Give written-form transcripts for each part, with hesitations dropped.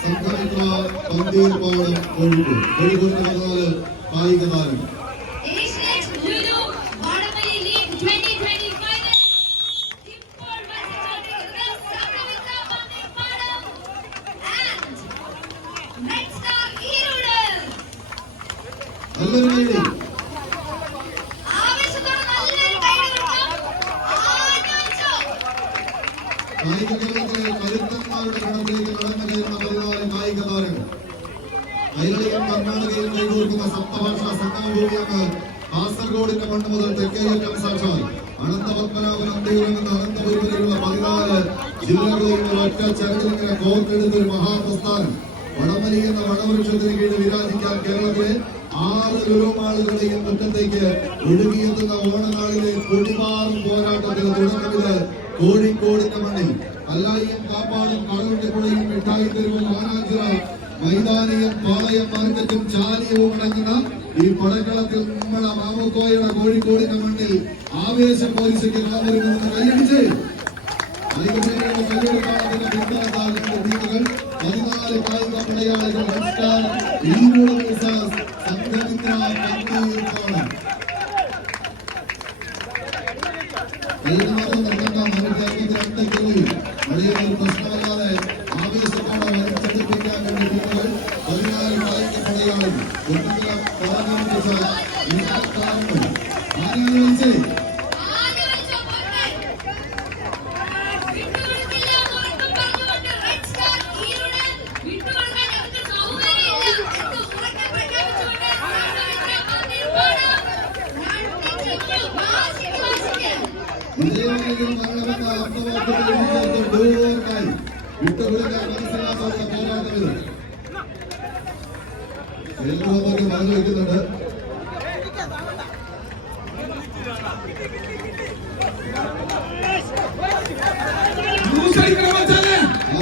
സംഘമിത്ര പന്തീർപ്പാടം കോഴിക്കോട്. കോഴിക്കോട് 14 കായിക താരം. കായിക കേരളത്തിലെ കരുത്തന്മാരുടെ ഗണത്തിലേക്ക് കടന്നു കയറുന്ന 14 കായിക താരങ്ങൾ. കൈരളിയും കർണാടകയും കൈകോർക്കുന്ന സപ്തഭാഷാ സംഗമഭൂമിയാണ് കാസർഗോഡിന്റെ മണ്ണ് മുതൽ തെക്കേയറ്റം സാക്ഷാൽ അനന്തപത്മനാഭൻ അന്തിയുറങ്ങുന്ന അനന്തപുരത്തിലുള്ള 14 ജില്ലകളെയും ഒറ്റ ചരടിലിങ്ങനെ കോർത്തെടുത്തൊരു മഹാപ്രസ്ഥാനം. വടമലി എന്ന വടവൃക്ഷത്തിന് കീഴിൽ വിരാജിക്കാൻ കേരളത്തിലെ 6 ലുലുമാളുകളെയും മുറ്റത്തേക്ക് ഒഴുകിയെത്തുന്ന ഓണനാളിലെ കൊടിമാറും പോരാട്ടത്തിന് തുടക്കമിത് കോഴിക്കോടിന്റെ മണ്ണിൽ. കല്ലായിയും കാപ്പാടും കടലുണ്ടിപ്പുഴയും മിഠായി തെരുവും മാനാഞ്ചിറ മൈതാനിയും പാളയം മാർക്കറ്റും ചാലിയവും അടങ്ങുന്ന ഈ പടക്കളത്തിൽ നമ്മളെ മാമുക്കോയുടെ കോഴിക്കോടിന്റെ മണ്ണിൽ ആവേശം പോലീസിക്ക് കാവരുമെന്ന് കൈയടിച്ച് കൈകൊടുക്കാളത്തിന്റെ പിന്താത്താകുന്ന ടീമുകൾ 14 കായിക പടയാളികൾ സംഘമിത്ര പന്തീർപ്പാടം. വലിയൊരു പ്രശ്നമല്ലാതെ ആവേശത്തോടെ വലിച്ചെടുപ്പിക്കാൻ വേണ്ടി ടീമുകൾ 14 കായിക പടയാളികൾ വിട്ടുകൊടുക്കാൻ മനസ്സിലാക്കാത്ത പോരാട്ടമിത്. കേന്ദ്രമന്ത്രി പറഞ്ഞു വയ്ക്കുന്നുണ്ട്.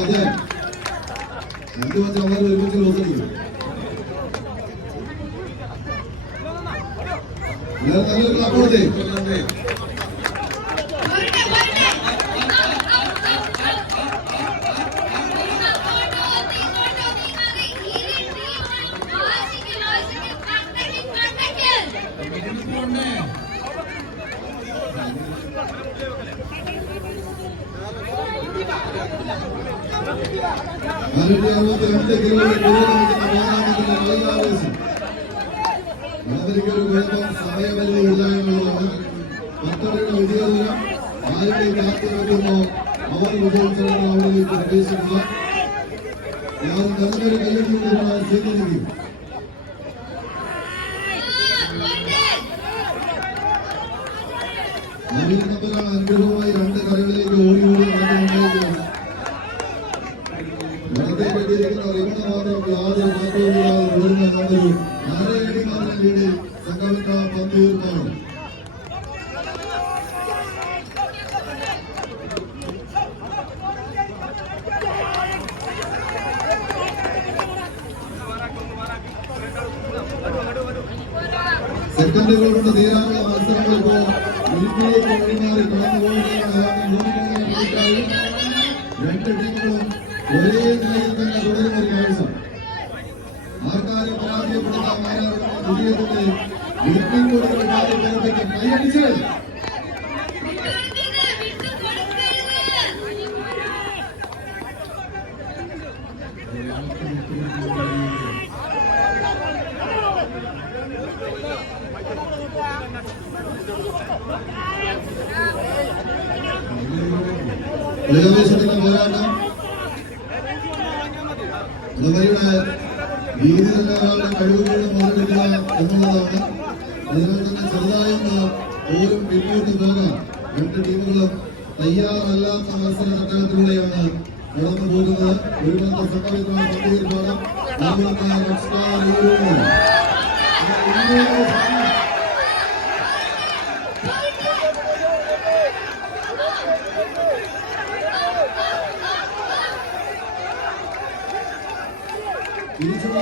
അതെ, 5 മറ്റേ അവർ ഒരുമിച്ച് ലോസിക്കും. നല്ലൊരു അപ്പോഴത്തെ സമയപരിധിയില്ല എന്നുള്ളതാണ്. പത്തടിയുടെ വിജയദൂരം ആരുടെ കാത്തിരിക്കുന്നു അവർ വിജയിച്ചവർ അവരിലേക്ക് പ്രവേശിക്കുക. ഞാൻ നല്ലൊരു കയ്യടിയോട് സ്വീകരിക്കും. നവീൻ നമ്പരാണ് അനുഗ്രഹവുമായി 2 കരകളിലേക്ക് ഓടി നടന്നുകൊണ്ടേയിരിക്കുന്നത്. നടത്തിപ്പെട്ടിരിക്കുന്ന റിബണ് മാത്രം യാതൊരു മാറ്റവുമില്ലാതെ തുടരുന്ന നമ്പരും 4 മാത്രം ലീഡിൽ സംഘമിത്ര പന്തീർപ്പാടം. സെക്കൻഡുകൾ കൊണ്ട് തീരാനുള്ള മത്സരങ്ങൾ ഇപ്പോൾ ഉരുക്കിലേക്ക് വഴിമാറി കടന്നുപോവുകയാണ്. 2 ടീമുകളും ഒരേ നിലയിൽ തന്നെ തുടരുന്ന ഒരു കാഴ്ച. ആർക്കാരും പരാജയപ്പെടുത്താൻ വിജയത്തിന്റെ വിൽപ്പിൻകൊടുക്കുന്ന കാര്യത്തിലേക്ക് കൈയടിച്ച് ഏകദേശത്തിന്റെ പോരാട്ടം അവരുടെ രീതി തന്നെ ഒരാളുടെ കഴിവുകളുടെ മുതലെടുക്കുക എന്നുള്ളതാണ്. അതിനാൽ തന്നെ ചെറുതായൊന്ന് ഓരും പിന്നോട്ട് പോകാൻ 2 ടീമുകളും തയ്യാറല്ലാത്ത മത്സര ചട്ടകത്തിലൂടെയാണ് കടന്നു പോകുന്നത്. ഒരു ബന്ധ സംഘമിത്ര പന്തീർപ്പാടം തിരിച്ചുള്ള